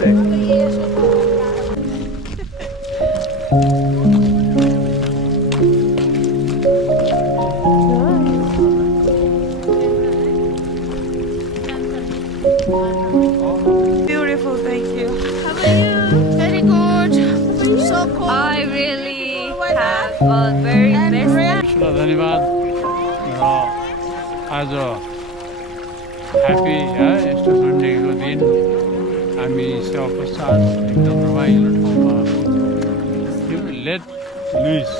perfect. Beautiful, thank you. How are you? Very good. So cold. I really have a very best. धन्यवाद र आज happy station deco दिन हामी सेवा पश्चात एकदम रमाइलो ठाउँमा लेक लुइस